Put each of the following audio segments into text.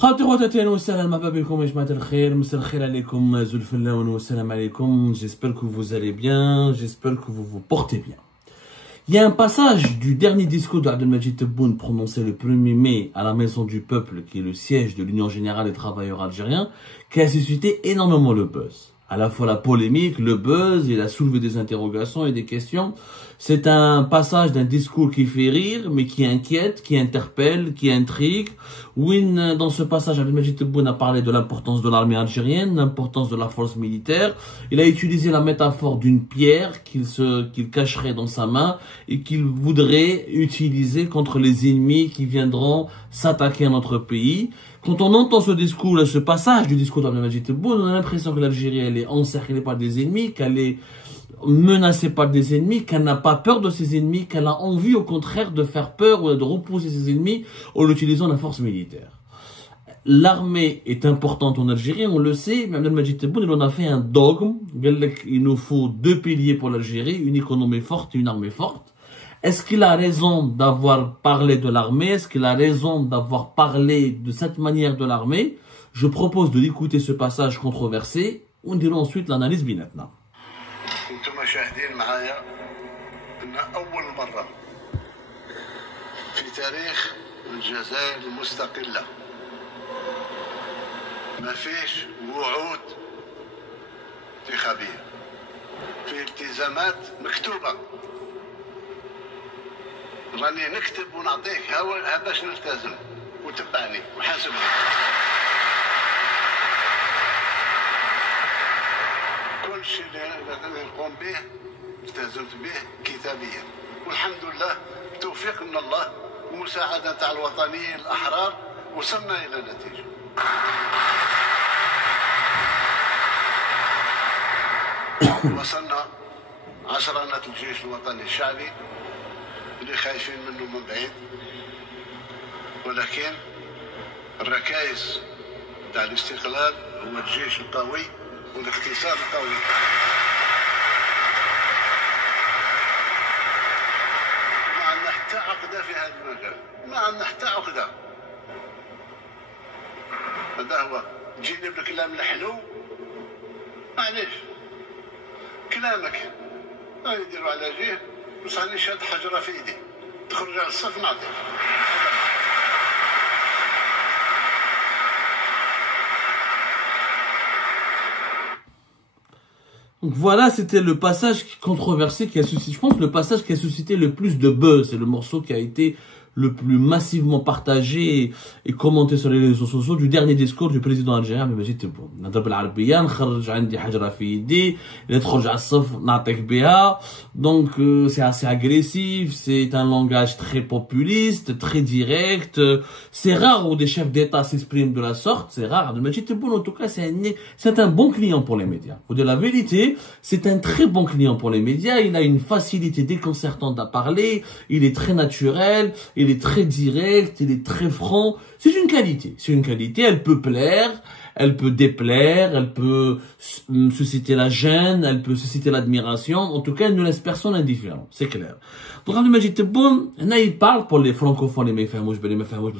خاطر اهلا وسهلا مرحبا بكم يا جماعة الخير مساء الخير عليكم زول الفلاون والسلام عليكم. J'espère que vous allez bien, j'espère que vous vous portez bien. Il y a un passage du dernier discours d'Abdelmajid Tebboune prononcé le 1er mai à la Maison du Peuple, qui est le siège de l'Union Générale des Travailleurs Algériens, qui a suscité énormément le buzz. À la fois la polémique, le buzz, il a soulevé des interrogations et des questions. C'est un passage d'un discours qui fait rire, mais qui inquiète, qui interpelle, qui intrigue. Win, dans ce passage, Abdelmajid Tebboune a parlé de l'importance de l'armée algérienne, l'importance de la force militaire. Il a utilisé la métaphore d'une pierre qu'il cacherait dans sa main et qu'il voudrait utiliser contre les ennemis qui viendront s'attaquer à notre pays. Quand on entend ce discours, ce passage du discours d'Abdelmajid Tebboune, on a l'impression que l'Algérie, elle est encerclée par des ennemis, qu'elle est menacée par des ennemis, qu'elle n'a pas peur de ses ennemis, qu'elle a envie au contraire de faire peur ou de repousser ses ennemis en utilisant la force militaire. L'armée est importante en Algérie, on le sait, mais Abdelmajid Tebboune, il en a fait un dogme. Il nous faut deux piliers pour l'Algérie, une économie forte et une armée forte. Est-ce qu'il a raison d'avoir parlé de l'armée? Est-ce qu'il a raison d'avoir parlé de cette manière de l'armée? Je propose de l'écouter ce passage controversé. On dira ensuite l'analyse بيناتنا. انتم مشاهدين معايا ان اول مره في تاريخ الجزائر المستقله ما فيش وعود انتخابيه، في التزامات مكتوبه. راني نكتب ونعطيك ها باش نلتزم وتبعني وحاسبني. كل شيء اللي نقوم به التزمت به كتابيا، والحمد لله بتوفيق من الله ومساعدة تاع الوطنيين الأحرار وصلنا إلى نتيجة. وصلنا عشرانات الجيش الوطني الشعبي اللي خايفين منه من بعيد، ولكن الركائز تاع الاستقلال هو الجيش القوي والاقتصاد القوي. ما عندنا حتى عقده في هذا المجال، ما عندنا حتى عقده. هذا هو تجيني بالكلام الحلو، معليش كلامك راني نديرو على جهه بس راني شاد حجره في ايدي تخرج على الصف نعطيك. Donc voilà, c'était le passage controversé qui a suscité, je pense, le passage qui a suscité le plus de buzz. C'est le morceau qui a été le plus massivement partagé et commenté sur les réseaux sociaux du dernier discours du président algérien Abdelmajid Tebboune. نضرب العربية نخرج عندي حجرة في يدي اللي تخرج على الصف نعطيك بها. Donc c'est assez agressif, c'est un langage très populiste, très direct. C'est rare où des chefs d'État s'expriment de la sorte, c'est rare. Abdelmajid Tebboune, en tout cas, c'est un bon client pour les médias. Faut dire la vérité, c'est un très bon client pour les médias. Il a une facilité déconcertante à parler, il est très naturel, il est très direct, il est très franc. C'est une qualité, elle peut plaire, elle peut déplaire, elle peut susciter la gêne, elle peut susciter l'admiration. En tout cas, elle ne laisse personne indifférent, c'est clair. Donc, Abdelmajid Tebboune, il parle pour les francophones, les mefahmouch, parce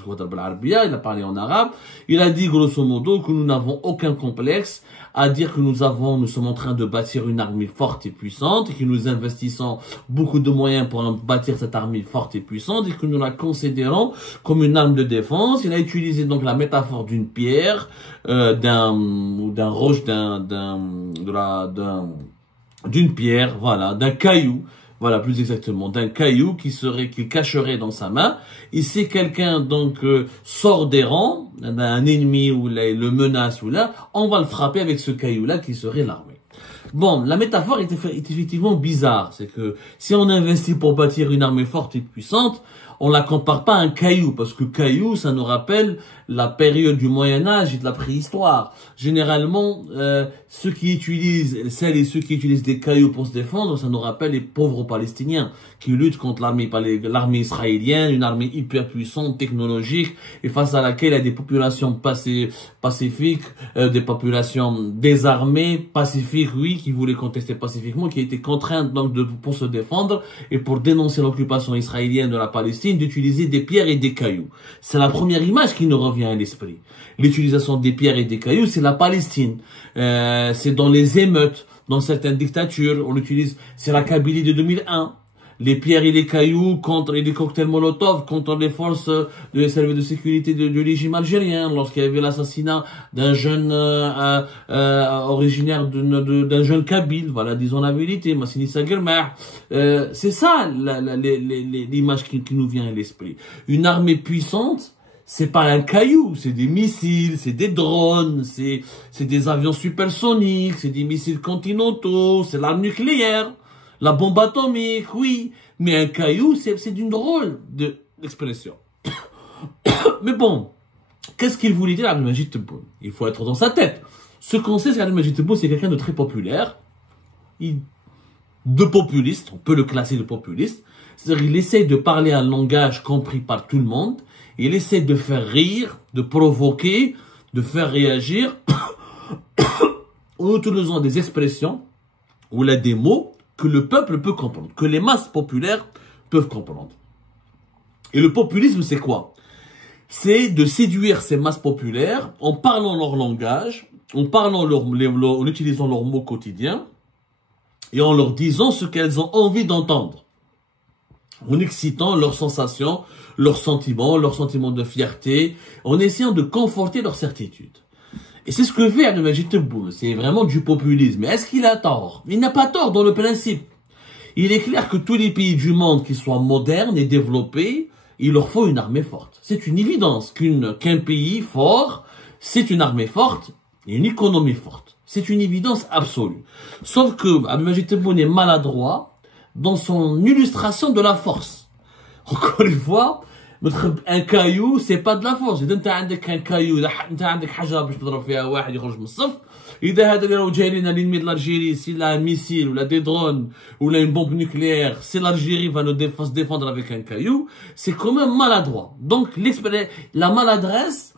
qu'on va il a parlé en arabe. Il a dit, grosso modo, que nous n'avons aucun complexe à dire que nous sommes en train de bâtir une armée forte et puissante et que nous investissons beaucoup de moyens pour bâtir cette armée forte et puissante et que nous la considérons comme une arme de défense. Il a utilisé donc la métaphore d'une pierre, d'une pierre, voilà, d'un caillou. Voilà, plus exactement, d'un caillou qu'il cacherait dans sa main. Et si quelqu'un, donc, sort des rangs, d'un ennemi ou le menace ou là, on va le frapper avec ce caillou-là qui serait l'armée. Bon, la métaphore est effectivement bizarre. C'est que si on investit pour bâtir une armée forte et puissante, on la compare pas à un caillou, parce que caillou, ça nous rappelle la période du Moyen-Âge et de la préhistoire. Généralement, celles et ceux qui utilisent des cailloux pour se défendre, ça nous rappelle les pauvres Palestiniens qui luttent contre l'armée israélienne, une armée hyper puissante, technologique, et face à laquelle il y a des populations pacifiques, des populations désarmées, pacifiques, oui, qui voulaient contester pacifiquement, qui étaient contraintes donc pour se défendre et pour dénoncer l'occupation israélienne de la Palestine. Palestine d'utiliser des pierres et des cailloux. C'est la première image qui nous revient à l'esprit. L'utilisation des pierres et des cailloux, c'est la Palestine. C'est dans les émeutes, dans certaines dictatures, on l'utilise. C'est la Kabylie de 2001. Les pierres et les cailloux contre et les cocktails Molotov contre les forces de services de sécurité du régime algérien lorsqu'il y avait l'assassinat d'un jeune originaire d'un jeune Kabyle, voilà, disons la vérité, Massini Saguermar. C'est ça l'image qui nous vient à l'esprit. Une armée puissante, c'est pas un caillou, c'est des missiles, c'est des drones, c'est des avions supersoniques, c'est des missiles continentaux, c'est l'arme nucléaire. La bombe atomique, oui, mais un caillou, c'est d'une drôle d'expression. Mais bon, qu'est-ce qu'il voulait dire Abdelmajid Tebboune? Il faut être dans sa tête. Ce qu'on sait, c'est qu'Abdelmajid Tebboune, c'est quelqu'un de très populaire, de populiste, on peut le classer de populiste. C'est-à-dire qu'il essaie de parler un langage compris par tout le monde, il essaie de faire rire, de provoquer, de faire réagir, en utilisant des expressions, ou là des mots, que le peuple peut comprendre, que les masses populaires peuvent comprendre. Et le populisme, c'est quoi? C'est de séduire ces masses populaires en parlant leur langage, en utilisant leurs mots quotidiens, et en leur disant ce qu'elles ont envie d'entendre, en excitant leurs sensations, leurs sentiments de fierté, en essayant de conforter leurs certitudes. Et c'est ce que fait Abdelmajid Tebboune, c'est vraiment du populisme. Mais est-ce qu'il a tort? Il n'a pas tort dans le principe. Il est clair que tous les pays du monde qui soient modernes et développés, il leur faut une armée forte. C'est une évidence qu'un pays fort, c'est une armée forte et une économie forte. C'est une évidence absolue. Sauf que Abdelmajid Tebboune est maladroit dans son illustration de la force. Encore une fois, un caillou, c'est pas de la force. إذا أنت عندك un caillou, إذا أنت عندك حجرة باش تضرب فيها واحد يخرج من الصف، إذا هذا اللي راهو جاي لنا l'ennemi de l'Algérie, s'il a un missile ou des drones ou une bombe nucléaire, si l'Algérie va se défendre avec un caillou, c'est quand même maladroit. Donc la maladresse,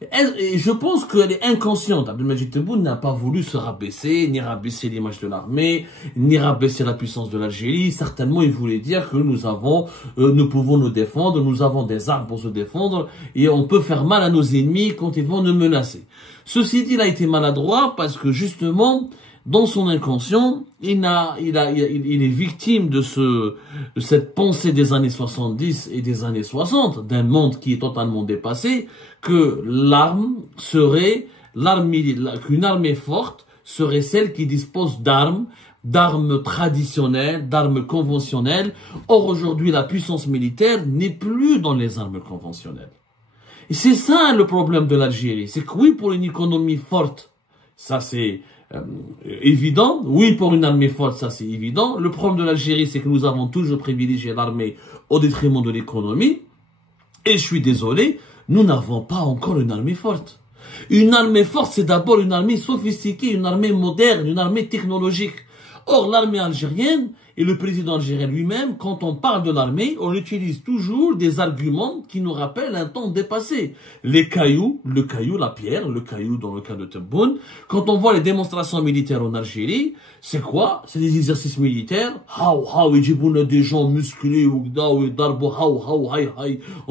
je pense qu'elle est inconsciente. Abdelmajid Tebboune n'a pas voulu se rabaisser, ni rabaisser l'image de l'armée, ni rabaisser la puissance de l'Algérie. Certainement, il voulait dire que nous pouvons nous défendre, nous avons des armes pour se défendre, et on peut faire mal à nos ennemis quand ils vont nous menacer. Ceci dit, il a été maladroit parce que justement, dans son inconscient, il est victime de cette pensée des années 70 et des années 60, d'un monde qui est totalement dépassé, que qu'une armée forte serait celle qui dispose d'armes traditionnelles, d'armes conventionnelles. Or, aujourd'hui, la puissance militaire n'est plus dans les armes conventionnelles. Et c'est ça le problème de l'Algérie. C'est que oui, pour une économie forte, ça c'est évident. Oui, pour une armée forte, ça c'est évident. Le problème de l'Algérie, c'est que nous avons toujours privilégié l'armée au détriment de l'économie. Et je suis désolé, nous n'avons pas encore une armée forte. Une armée forte, c'est d'abord une armée sophistiquée, une armée moderne, une armée technologique. Or, l'armée algérienne et le président algérien lui-même, quand on parle de l'armée, on utilise toujours des arguments qui nous rappellent un temps dépassé. Les cailloux, le caillou, la pierre, le caillou dans le cas de Tebboune. Quand on voit les démonstrations militaires en Algérie, c'est quoi? C'est des exercices militaires. Ils des gens musclés, on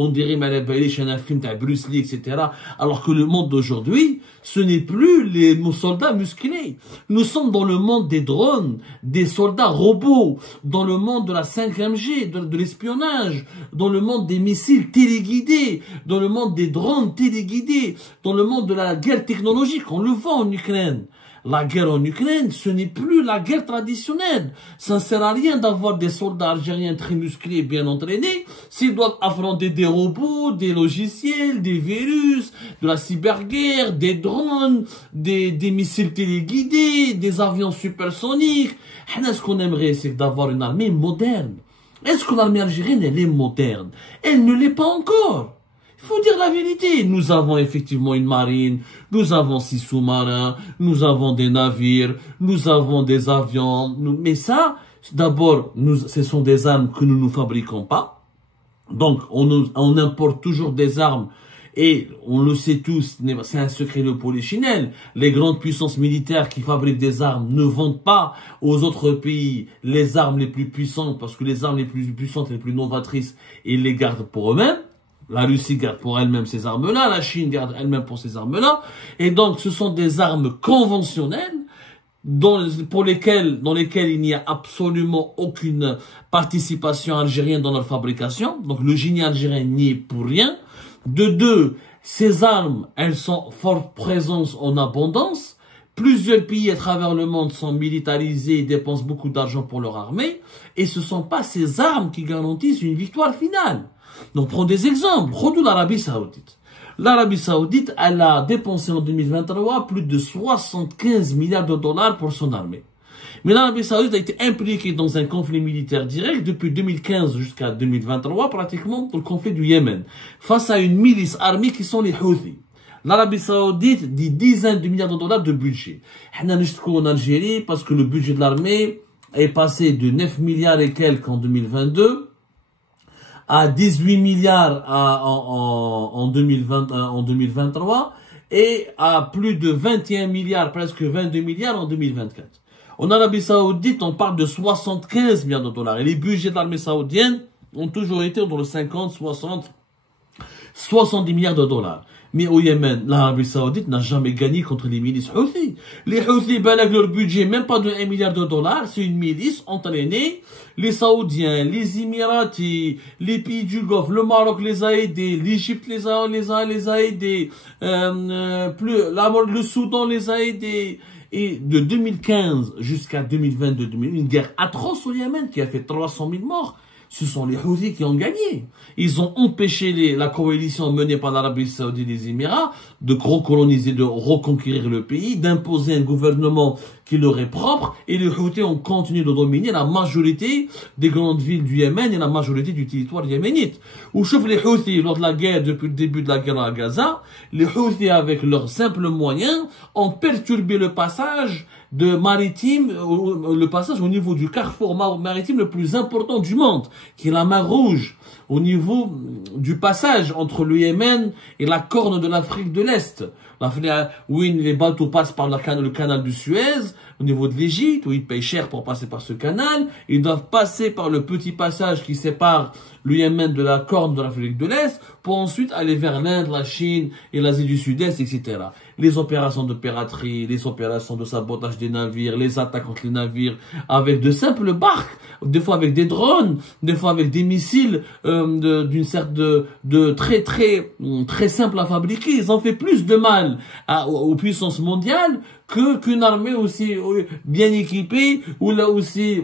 dirait un film de Bruce Lee, etc. Alors que le monde d'aujourd'hui, ce n'est plus nos soldats musclés. Nous sommes dans le monde des drones, des soldats robots, dans le monde de la 5G, de l'espionnage, dans le monde des missiles téléguidés, dans le monde des drones téléguidés, dans le monde de la guerre technologique. On le voit en Ukraine. La guerre en Ukraine, ce n'est plus la guerre traditionnelle. Ça ne sert à rien d'avoir des soldats algériens très musclés et bien entraînés s'ils doivent affronter des robots, des logiciels, des virus, de la cyberguerre, des drones, des missiles téléguidés, des avions supersoniques. Ce qu'on aimerait, c'est d'avoir une armée moderne. Est-ce que l'armée algérienne, elle est moderne? Elle ne l'est pas encore. Il faut dire la vérité. Nous avons effectivement une marine, nous avons 6 sous-marins, nous avons des navires, nous avons des avions. Mais ça, d'abord, ce sont des armes que nous ne fabriquons pas. Donc, on importe toujours des armes Et on le sait tous, c'est un secret de polichinelle. Les grandes puissances militaires qui fabriquent des armes ne vendent pas aux autres pays les armes les plus puissantes, parce que les armes les plus puissantes, les plus novatrices, ils les gardent pour eux-mêmes. La Russie garde pour elle-même ces armes-là, la Chine garde elle-même pour ces armes-là. Et donc, ce sont des armes conventionnelles dans lesquelles il n'y a absolument aucune participation algérienne dans leur fabrication. Donc, le génie algérien n'y est pour rien. De deux, ces armes, elles sont forte présence en abondance. Plusieurs pays à travers le monde sont militarisés et dépensent beaucoup d'argent pour leur armée. Et ce ne sont pas ces armes qui garantissent une victoire finale. Donc, prenons des exemples. Prenons l'Arabie Saoudite. L'Arabie Saoudite, elle a dépensé en 2023 plus de 75 milliards de dollars pour son armée. Mais l'Arabie Saoudite a été impliquée dans un conflit militaire direct depuis 2015 jusqu'à 2023, pratiquement pour le conflit du Yémen, face à une milice armée qui sont les Houthis. L'Arabie Saoudite dit dizaines de milliards de dollars de budget. On a en Algérie parce que le budget de l'armée est passé de 9 milliards et quelques en 2022 à 18 milliards en 2023 et à plus de 21 milliards, presque 22 milliards en 2024. En Arabie Saoudite, on parle de 75 milliards de dollars. Et les budgets de l'armée saoudienne ont toujours été dans le 50, 60, 70 milliards de dollars. Mais au Yémen, l'Arabie Saoudite n'a jamais gagné contre les milices Houthis. Les Houthis balèguent leur budget, même pas de 1 milliard de dollars. C'est une milice entraînée. Les Saoudiens, les Émiratis, les pays du Golfe, le Maroc les a aidés, l'Égypte les a aidés, le Soudan les a aidés. Et de 2015 jusqu'à 2022, une guerre atroce au Yémen qui a fait 300 000 morts. Ce sont les Houthis qui ont gagné. Ils ont empêché la coalition menée par l'Arabie Saoudite et les Émirats de recoloniser, de reconquérir le pays, d'imposer un gouvernement qui leur est propre. Et les Houthis ont continué de dominer la majorité des grandes villes du Yémen et la majorité du territoire yéménite. Où chauffent les Houthis lors de la guerre, depuis le début de la guerre à Gaza, les Houthis avec leurs simples moyens ont perturbé le passage le passage au niveau du carrefour maritime le plus important du monde, qui est la mer Rouge, au niveau du passage entre le Yémen et la corne de l'Afrique de l'Est. Où les bateaux passent par le canal du Suez, au niveau de l'Égypte, où ils payent cher pour passer par ce canal. Ils doivent passer par le petit passage qui sépare le Yémen de la corne de l'Afrique de l'Est, pour ensuite aller vers l'Inde, la Chine et l'Asie du Sud-Est, etc. Les opérations de piraterie, les opérations de sabotage des navires, les attaques contre les navires avec de simples barques, des fois avec des drones, des fois avec des missiles d'une certaine très simple à fabriquer. Ils ont fait plus de mal aux puissances mondiales qu'une armée aussi bien équipée ou là aussi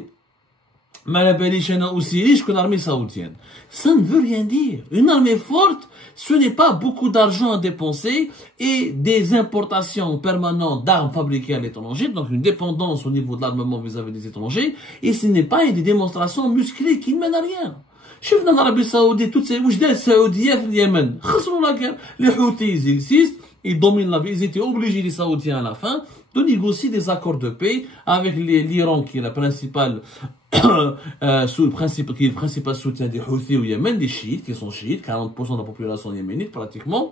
aussi riche que l'armée saoudienne. Ça ne veut rien dire. Une armée forte, ce n'est pas beaucoup d'argent à dépenser et des importations permanentes d'armes fabriquées à l'étranger, donc une dépendance au niveau de l'armement vis-à-vis des étrangers, et ce n'est pas des démonstrations musclées qui ne mènent à rien. شفنا l'Arabie Saoudite, toutes ces وجدات saoudiens في اليمن, خسروا la guerre. Les Houthis, ils existent, ils dominent la vie, ils étaient obligés, les Saoudiens à la fin, de négocier des accords de paix avec l'Iran, qui est la principale qui est le principal soutien des Houthis au Yémen, des chiites, qui sont chiites, 40% de la population yéménite pratiquement,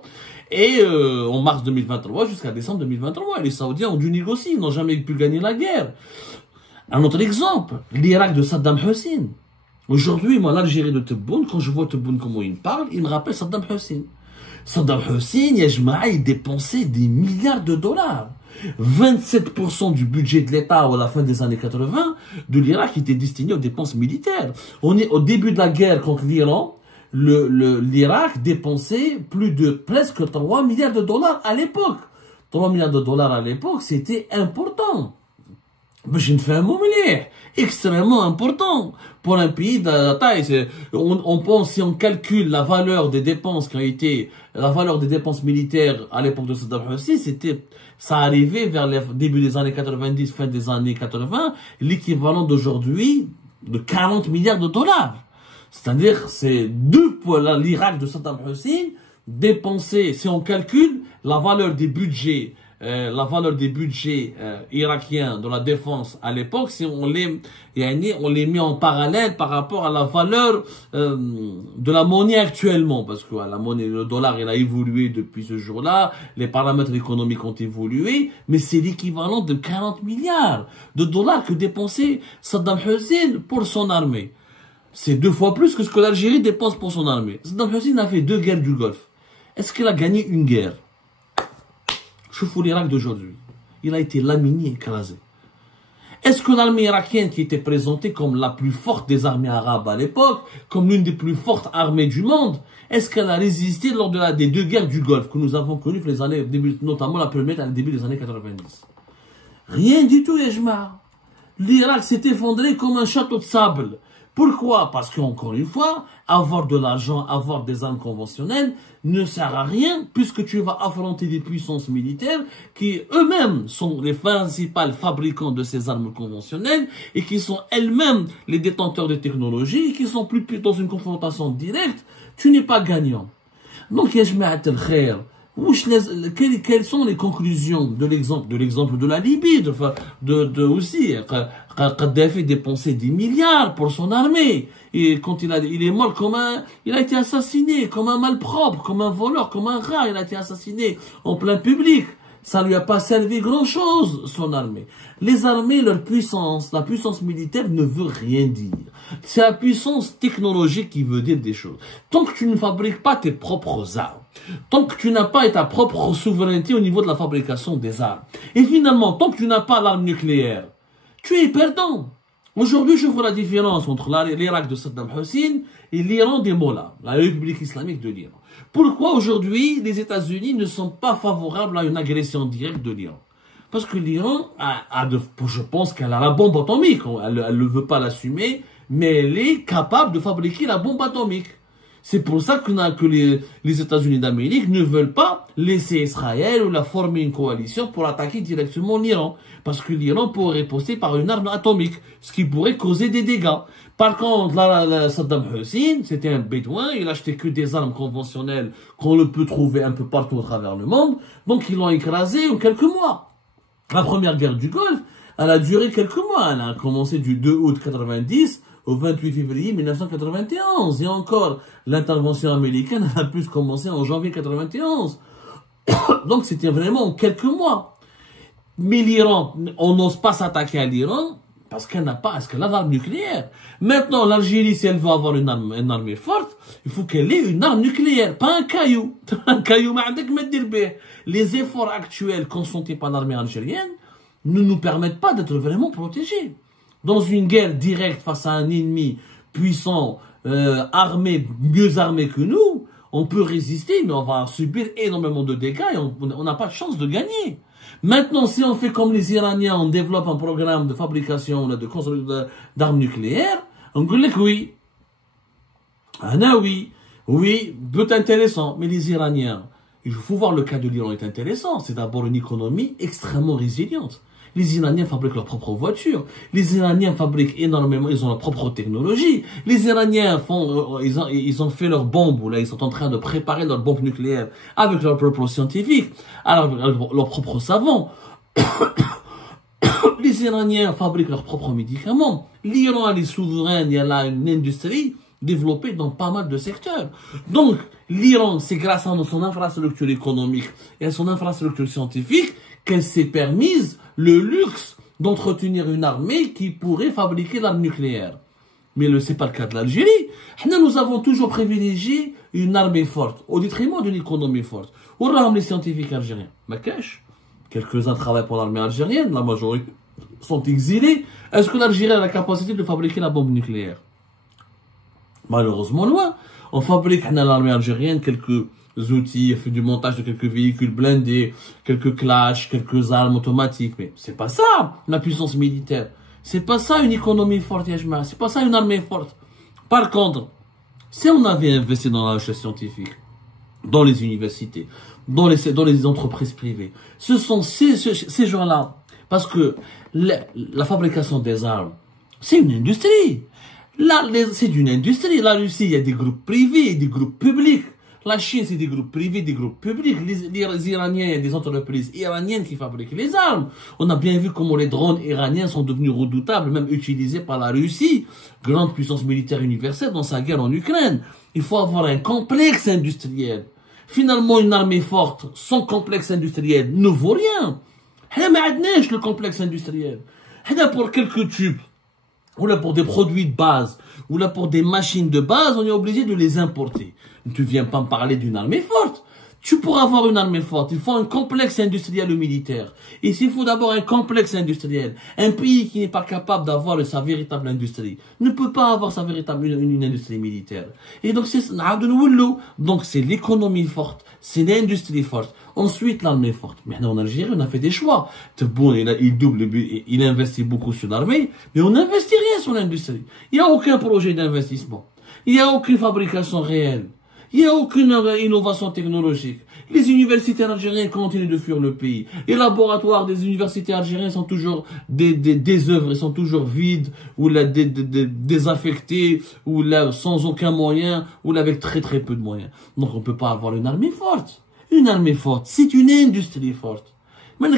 et en mars 2023 jusqu'à décembre 2023, les Saoudiens ont dû négocier, ils n'ont jamais pu gagner la guerre. Un autre exemple, l'Irak de Saddam Hussein. Aujourd'hui, moi, l'Algérie de Tebboune, quand je vois Tebboune comment il me parle, il me rappelle Saddam Hussein. Saddam Hussein, il dépensait des milliards de dollars. 27% du budget de l'État à la fin des années 80 de l'Irak était destiné aux dépenses militaires. On est au début de la guerre contre l'Iran. L'Irak dépensait presque 3 milliards de dollars à l'époque. 3 milliards de dollars à l'époque, c'était important. باش نفهموا مليح, extrêmement important pour un pays de la taille. On pense, si on calcule la valeur des dépenses la valeur des dépenses militaires à l'époque de Saddam Hussein, ça arrivait vers le début des années 90, fin des années 80, l'équivalent d'aujourd'hui de 40 milliards de dollars. C'est-à-dire, c'est 2 fois l'Irak de Saddam Hussein dépensé, si on calcule la valeur des budgets la valeur des budgets irakiens de la défense à l'époque, si on les met en parallèle par rapport à la valeur de la monnaie actuellement, parce que la monnaie, le dollar, il a évolué depuis ce jour-là, les paramètres économiques ont évolué, mais c'est l'équivalent de 40 milliards de dollars que dépensait Saddam Hussein pour son armée. C'est 2 fois plus que ce que l'Algérie dépense pour son armée. Saddam Hussein a fait 2 guerres du Golfe. Est-ce qu'il a gagné une guerre? Je fous l'Irak d'aujourd'hui. Il a été laminé, écrasé. Est-ce que l'armée irakienne, qui était présentée comme la plus forte des armées arabes à l'époque, comme l'une des plus fortes armées du monde, est-ce qu'elle a résisté lors des 2 guerres du Golfe que nous avons connues, les années, notamment la première au début des années 90? Rien du tout, Yajma. L'Irak s'est effondré comme un château de sable. Pourquoi? Parce qu'encore une fois, avoir de l'argent, avoir des armes conventionnelles ne sert à rien, puisque tu vas affronter des puissances militaires qui eux-mêmes sont les principaux fabricants de ces armes conventionnelles et qui sont elles-mêmes les détenteurs de technologies et qui sont plus dans une confrontation directe. Tu n'es pas gagnant. Donc, Yajma'at al-Khair, quelles sont les conclusions de l'exemple de la Libye, aussi, Kadhafi dépensait des milliards pour son armée, et quand il est mort il a été assassiné comme un malpropre, comme un voleur, comme un rat, il a été assassiné en plein public. Ça lui a pas servi grand chose, son armée. Les armées, leur puissance, la puissance militaire ne veut rien dire. C'est la puissance technologique qui veut dire des choses. Tant que tu ne fabriques pas tes propres armes, tant que tu n'as pas ta propre souveraineté au niveau de la fabrication des armes, et finalement, tant que tu n'as pas l'arme nucléaire, tu es perdant. Aujourd'hui, je vois la différence entre l'Irak de Saddam Hussein et l'Iran des Mollahs, la République islamique de l'Iran. Pourquoi aujourd'hui les États-Unis ne sont pas favorables à une agression directe de l'Iran? Parce que l'Iran je pense qu'elle a la bombe atomique. Elle ne veut pas l'assumer, mais elle est capable de fabriquer la bombe atomique. C'est pour ça que les États-Unis d'Amérique ne veulent pas laisser Israël ou la former une coalition pour attaquer directement l'Iran. Parce que l'Iran pourrait riposter par une arme atomique, ce qui pourrait causer des dégâts. Par contre, Saddam Hussein, c'était un bédouin, il achetait que des armes conventionnelles qu'on le peut trouver un peu partout à travers le monde. Donc ils l'ont écrasé en quelques mois. La première guerre du Golfe, elle a duré quelques mois. Elle a commencé du 2 août 90 au 28 février 1991. Et encore, l'intervention américaine a pu commencer en janvier 91. Donc c'était vraiment en quelques mois. Mais l'Iran, on n'ose pas s'attaquer à l'Iran parce qu'elle n'a pas, l'arme nucléaire. Maintenant, l'Algérie, si elle veut avoir une armée forte, il faut qu'elle ait une arme nucléaire, pas un caillou. Un caillou, les efforts actuels consentis par l'armée algérienne ne nous permettent pas d'être vraiment protégés. Dans une guerre directe face à un ennemi puissant, armé, mieux armé que nous, on peut résister, mais on va subir énormément de dégâts et on n'a pas de chance de gagner. Maintenant, si on fait comme les Iraniens, on développe un programme de fabrication, de construction d'armes nucléaires, on dit que oui. Oui, peut être intéressant, mais les Iraniens, il faut voir le cas de l'Iran est intéressant, c'est d'abord une économie extrêmement résiliente. Les Iraniens fabriquent leurs propres voitures. Les Iraniens fabriquent énormément, ils ont leur propre technologie. Les Iraniens ils ont fait leurs bombes, ou là, ils sont en train de préparer leurs bombes nucléaires avec leurs propres scientifiques, alors leurs propres savants. Les Iraniens fabriquent leurs propres médicaments. L'Iran, elle est souveraine, il y a une industrie développée dans pas mal de secteurs. Donc, l'Iran, c'est grâce à son infrastructure économique et à son infrastructure scientifique qu'elle s'est permise le luxe d'entretenir une armée qui pourrait fabriquer l'arme nucléaire. Mais ce n'est pas le cas de l'Algérie. Nous avons toujours privilégié une armée forte au détriment d'une économie forte. Où sont les scientifiques algériens? Makash. Quelques-uns travaillent pour l'armée algérienne, la majorité sont exilés. Est-ce que l'Algérie a la capacité de fabriquer la bombe nucléaire? Malheureusement, loin. On fabrique dans l'armée algérienne quelques outils, on fait du montage de quelques véhicules blindés, quelques clashs, quelques armes automatiques. Mais c'est pas ça, la puissance militaire. C'est pas ça une économie forte, Yajma. C'est pas ça une armée forte. Par contre, si on avait investi dans la recherche scientifique, dans les universités, dans les entreprises privées, ce sont ces gens-là. Parce que la fabrication des armes, c'est une industrie. Là, c'est une industrie. La Russie, il y a des groupes privés et des groupes publics. La Chine, c'est des groupes privés, des groupes publics. Les Iraniens, il y a des entreprises iraniennes qui fabriquent les armes. On a bien vu comment les drones iraniens sont devenus redoutables, même utilisés par la Russie, grande puissance militaire universelle dans sa guerre en Ukraine. Il faut avoir un complexe industriel. Finalement, une armée forte, sans complexe industriel, ne vaut rien. Le complexe industriel. Pour quelques tubes, ou là pour des produits de base, ou là pour des machines de base, on est obligé de les importer. Tu viens pas me parler d'une armée forte. Tu pourras avoir une armée forte, il faut un complexe industriel ou militaire. Et s'il faut d'abord un complexe industriel, un pays qui n'est pas capable d'avoir sa véritable industrie, ne peut pas avoir sa véritable une industrie militaire. Et donc c'est l'économie forte, c'est l'industrie forte. Ensuite l'armée forte. Maintenant en Algérie, on a fait des choix. Bon, il investit beaucoup sur l'armée, mais on n'investit rien sur l'industrie. Il n'y a aucun projet d'investissement. Il n'y a aucune fabrication réelle. Il n'y a aucune innovation technologique. Les universités algériennes continuent de fuir le pays. Les laboratoires des universités algériennes sont toujours des œuvres, ils sont toujours vides, ou là, désaffectés, ou là, sans aucun moyen, ou là, avec très très peu de moyens. Donc on ne peut pas avoir une armée forte. Une armée forte, c'est une industrie forte. Donc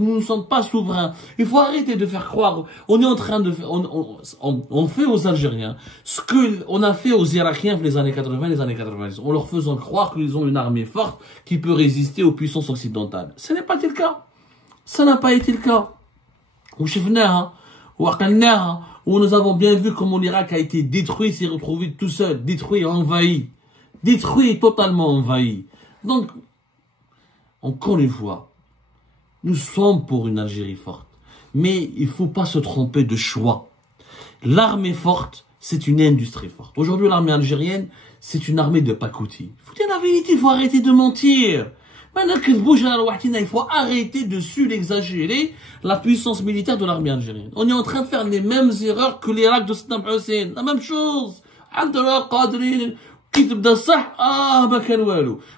nous ne sommes pas souverains. Il faut arrêter de faire croire. On est en train de faire, on fait aux Algériens ce qu'on a fait aux Irakiens les années 80, les années 90, en leur faisant croire qu'ils ont une armée forte qui peut résister aux puissances occidentales. Ce n'est pas le cas. Ça n'a pas été le cas. Où nous avons bien vu comment l'Irak a été détruit, s'est retrouvé tout seul, détruit, envahi. Détruit, totalement envahi. Donc, encore une fois, nous sommes pour une Algérie forte. Mais il ne faut pas se tromper de choix. L'armée forte, c'est une industrie forte. Aujourd'hui, l'armée algérienne, c'est une armée de pacotille. Il faut dire la vérité, il faut arrêter de mentir. Il faut arrêter de surexagérer la puissance militaire de l'armée algérienne. On est en train de faire les mêmes erreurs que l'Irak de Saddam Hussein. La même chose.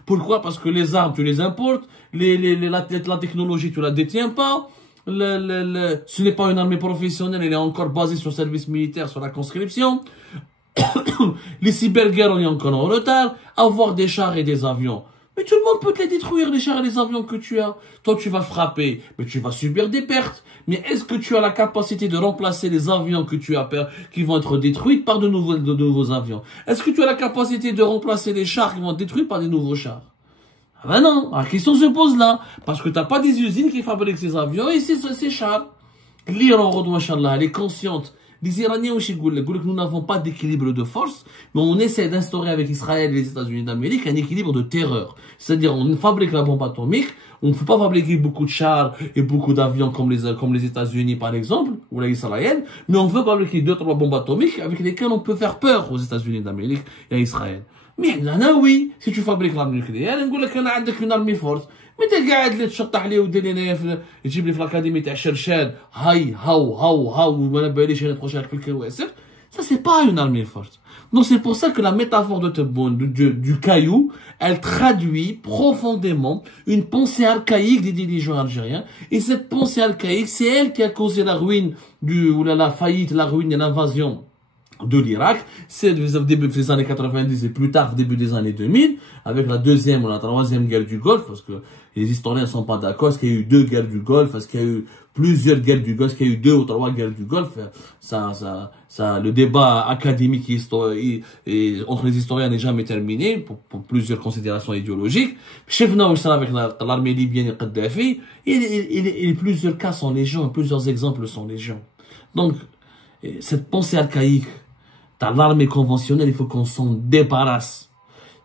Pourquoi? Parce que les armes, tu les importes, la technologie, tu la détiens pas, ce n'est pas une armée professionnelle, elle est encore basée sur le service militaire, sur la conscription. Les cyberguerres, on est encore en retard. Avoir des chars et des avions. Mais tout le monde peut te les détruire, les chars et les avions que tu as. Toi, tu vas frapper, mais tu vas subir des pertes. Mais est-ce que tu as la capacité de remplacer les avions que tu as qui vont être détruits par de nouveaux avions? Est-ce que tu as la capacité de remplacer les chars qui vont être détruits par des nouveaux chars? Ah ben non, la question se pose là. Parce que tu n'as pas des usines qui fabriquent ces avions et ces chars. L'Iran, elle est consciente. Les Iraniens aussi, nous n'avons pas d'équilibre de force, mais on essaie d'instaurer avec Israël et les États-Unis d'Amérique un équilibre de terreur. C'est-à-dire, on fabrique la bombe atomique, on ne peut pas fabriquer beaucoup de chars et beaucoup d'avions comme les États-Unis par exemple, ou les Israéliens, mais on veut fabriquer 2-3 bombes atomiques avec lesquelles on peut faire peur aux États-Unis d'Amérique et à Israël. Mais là, oui, si tu fabriques l'arme nucléaire, on dit qu'il y a une armée forte. Mais t'es قاعد اللي تشطح لي ودير لي يجيب لي في الاكاديميه تاع شرشاد هاو وانا باليش انا تخش لك في الكواسر. Ça c'est pas une armée forte. Donc c'est pour ça que la métaphore de Tebboune, du caillou, elle traduit profondément une pensée archaïque des dirigeants algériens. Et cette pensée archaïque, c'est elle qui a causé la ruine la faillite, la ruine et l'invasion de l'Irak. C'est au début des années 90 et plus tard, début des années 2000, avec la deuxième ou la troisième guerre du Golfe, parce que les historiens ne sont pas d'accord. Est-ce qu'il y a eu 2 guerres du Golfe? Est-ce qu'il y a eu plusieurs guerres du Golfe? Est-ce qu'il y a eu 2 ou 3 guerres du Golfe? Le débat académique entre les historiens n'est jamais terminé pour plusieurs considérations idéologiques. Chef Naouissa avec l'armée libyenne et Kadhafi, et plusieurs cas sont légion, plusieurs exemples sont légion. Donc, cette pensée archaïque, dans l'armée conventionnelle, il faut qu'on s'en débarrasse.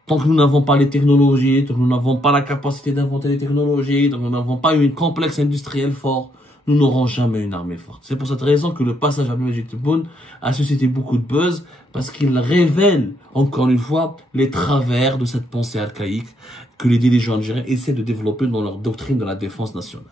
Tant que nous n'avons pas les technologies, tant que nous n'avons pas la capacité d'inventer les technologies, tant que nous n'avons pas un complexe industriel fort, nous n'aurons jamais une armée forte. C'est pour cette raison que le passage à Abdelmajid Tebboune a suscité beaucoup de buzz, parce qu'il révèle, encore une fois, les travers de cette pensée archaïque que les dirigeants algériens essaient de développer dans leur doctrine de la défense nationale.